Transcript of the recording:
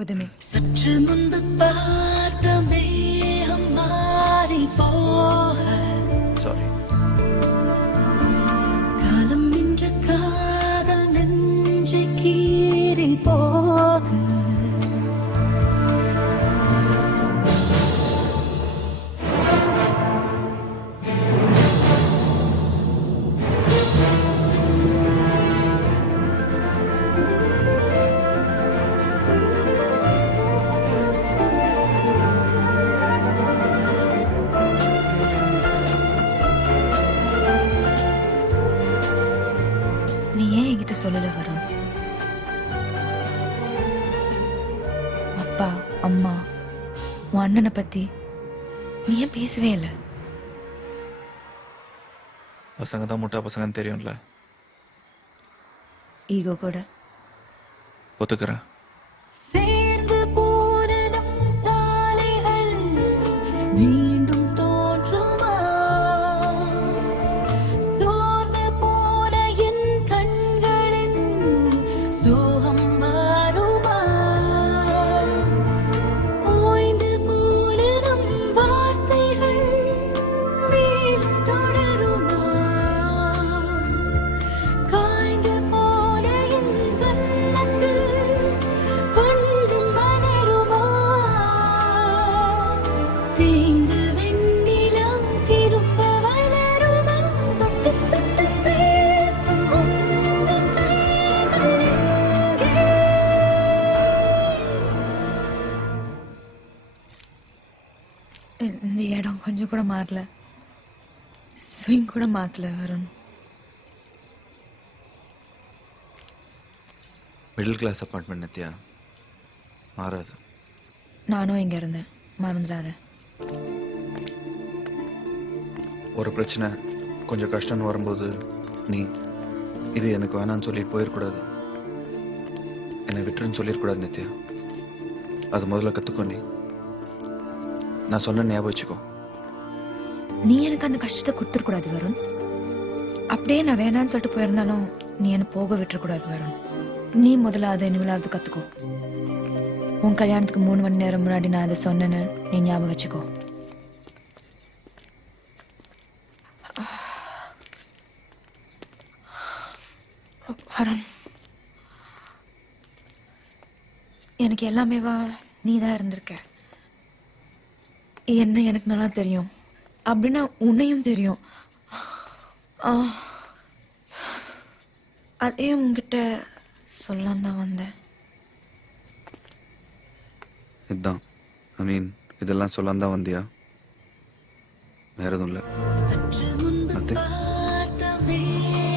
எப்போதுமே. சற்று முன்பு பார்த்த மேகம் மாறி போக சாரி. காலம் நின்ற காதல் நெஞ்சை கீறி போக நீ ஏன் என்கிட்ட சொல்லல வருண்? அப்பா அம்மா உன் அண்ணனை பத்தி நீ ஏன் பேசவே இல்லை? பசங்க தான் முட்டா பசங்கன்னு தெரியும்ல. ஈகோ கூட. ஒத்துக்கிறேன். சேர்ந்து போன நம் சாலைகள் மீண்டும் தோன்றுமா? சோர்ந்து போன என் கண்களின் சோகம் மாறுமா? ஓய்ந்து போன நம் வார்த்தைகள் மேலும் தொடருமா? காய்ந்து போன என் கன்னத்தில் வண்டும் மலருமா? தேய்ந்த வெண்ணிலம் திரும்ப வளருமா? தொட்டு தொட்டு பேசும் உந்தன் கைகள் எங்கே? இந்த இடம் கொஞ்சம் கூட மாறல. ஸ்விங் கூட மாத்தல Varun. Middle class apartment Nithya, மாறாது. நானும் இங்க இருந்தேன், மறந்துடாத. ஒரு பிரச்சனை கொஞ்சம் கஷ்டம்னு வரும்போது நீ இது எனக்கு வேணான்னு சொல்லிட்டு போயிடக்கூடாது. என்னை விட்டுருன்னு சொல்லிடக்கூடாது நித்யா. அது முதல்ல கற்றுக்கோ. நீ நான் சொன்ன ஞாபகம் வச்சுக்கோ. நீ எனக்கு அந்த கஷ்டத்தை கொடுத்துடக்கூடாது வருண். அப்படியே நான் வேணான்னு சொல்லிட்டு போயிருந்தாலும் நீ என்னை போக விட்டுறக்கூடாது வருண். நீ முதல்ல அதை இனிமேலாவது கற்றுக்கோ. உன் கல்யாணத்துக்கு 3 மணி நேரம் முன்னாடி நான் அதை சொன்னேன்னு நீ ஞாபகம் வச்சுக்கோ. வருண், எனக்கு எல்லாமேவா நீ தான் இருந்திருக்க. என்ன எனக்கு நல்லா தெரியும், அப்படின்னா உன்னையும் தெரியும். அதையும் உங்ககிட்ட சொல்லலாம் தான் வந்தேன். இதுதான் இதெல்லாம் சொல்லாம தான் வந்தியா? வேற எதுவும் இல்லை. சற்று முன்பு Nothing. பார்த்த மேகம்